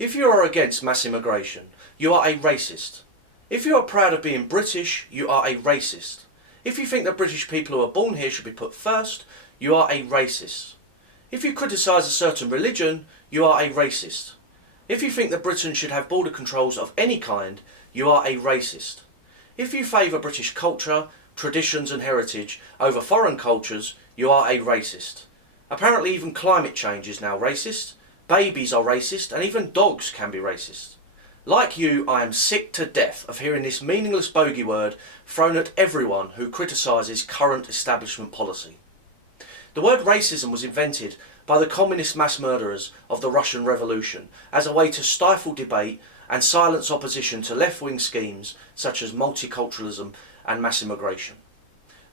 If you are against mass immigration, you are a racist. If you are proud of being British, you are a racist. If you think that British people who are born here should be put first, you are a racist. If you criticise a certain religion, you are a racist. If you think that Britain should have border controls of any kind, you are a racist. If you favour British culture, traditions and heritage over foreign cultures, you are a racist. Apparently even climate change is now racist, babies are racist, and even dogs can be racist. Like you, I am sick to death of hearing this meaningless bogey word thrown at everyone who criticises current establishment policy. The word racism was invented by the communist mass murderers of the Russian Revolution as a way to stifle debate and silence opposition to left-wing schemes such as multiculturalism and mass immigration.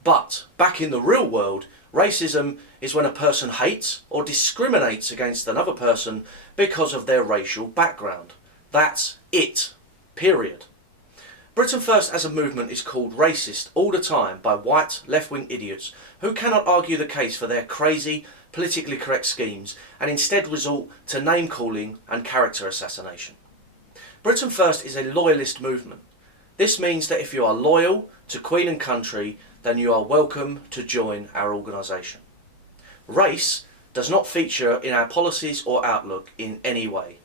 But, back in the real world, racism is when a person hates or discriminates against another person because of their racial background. That's it. Period. Britain First as a movement is called racist all the time by white left-wing idiots who cannot argue the case for their crazy, politically correct schemes and instead resort to name-calling and character assassination. Britain First is a loyalist movement. This means that if you are loyal to Queen and country, then you are welcome to join our organisation. Race does not feature in our policies or outlook in any way.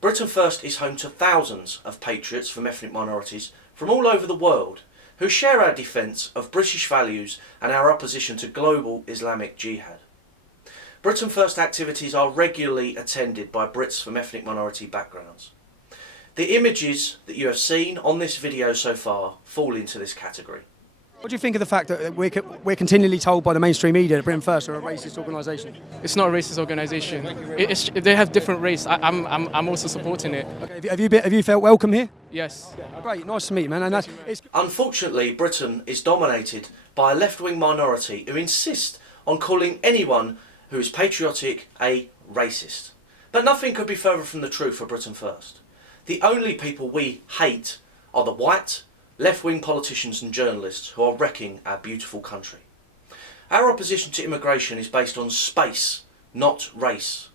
Britain First is home to thousands of patriots from ethnic minorities from all over the world who share our defence of British values and our opposition to global Islamic jihad. Britain First activities are regularly attended by Brits from ethnic minority backgrounds. The images that you have seen on this video so far fall into this category. What do you think of the fact that we're continually told by the mainstream media that Britain First are a racist organisation? It's not a racist organisation. They have different race. I'm also supporting it. Okay, have you felt welcome here? Yes. Great, nice to meet you, man. And Unfortunately, Britain is dominated by a left-wing minority who insist on calling anyone who is patriotic a racist. But nothing could be further from the truth for Britain First. The only people we hate are the white, left-wing politicians and journalists who are wrecking our beautiful country. Our opposition to immigration is based on space, not race.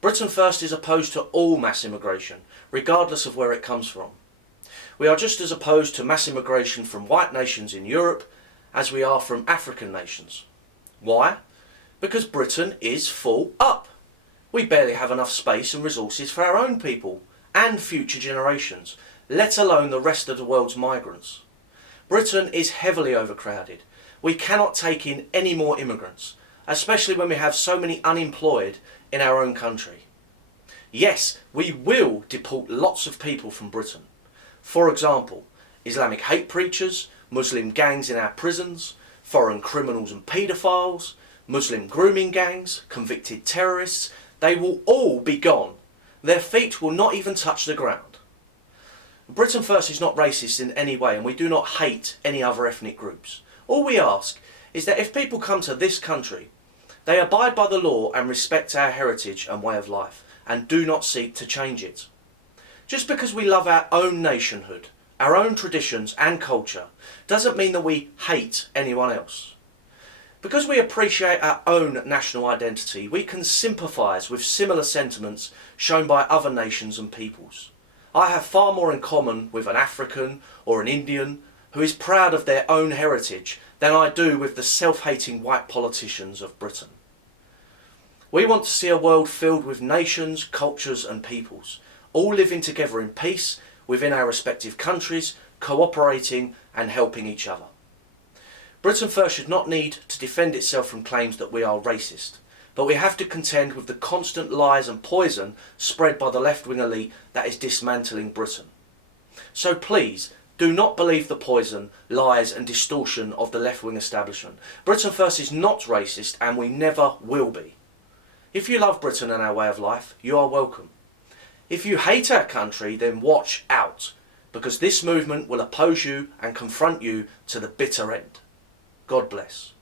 Britain First is opposed to all mass immigration, regardless of where it comes from. We are just as opposed to mass immigration from white nations in Europe as we are from African nations. Why? Because Britain is full up. We barely have enough space and resources for our own people and future generations, let alone the rest of the world's migrants. Britain is heavily overcrowded. We cannot take in any more immigrants, especially when we have so many unemployed in our own country. Yes, we will deport lots of people from Britain. For example, Islamic hate preachers, Muslim gangs in our prisons, foreign criminals and paedophiles, Muslim grooming gangs, convicted terrorists, they will all be gone. Their feet will not even touch the ground. Britain First is not racist in any way, and we do not hate any other ethnic groups. All we ask is that if people come to this country, they abide by the law and respect our heritage and way of life, and do not seek to change it. Just because we love our own nationhood, our own traditions and culture, doesn't mean that we hate anyone else. Because we appreciate our own national identity, we can sympathise with similar sentiments shown by other nations and peoples. I have far more in common with an African or an Indian who is proud of their own heritage than I do with the self-hating white politicians of Britain. We want to see a world filled with nations, cultures and peoples, all living together in peace within our respective countries, cooperating and helping each other. Britain First should not need to defend itself from claims that we are racist, but we have to contend with the constant lies and poison spread by the left-wing elite that is dismantling Britain. So please, do not believe the poison, lies and distortion of the left-wing establishment. Britain First is not racist and we never will be. If you love Britain and our way of life, you are welcome. If you hate our country, then watch out, because this movement will oppose you and confront you to the bitter end. God bless.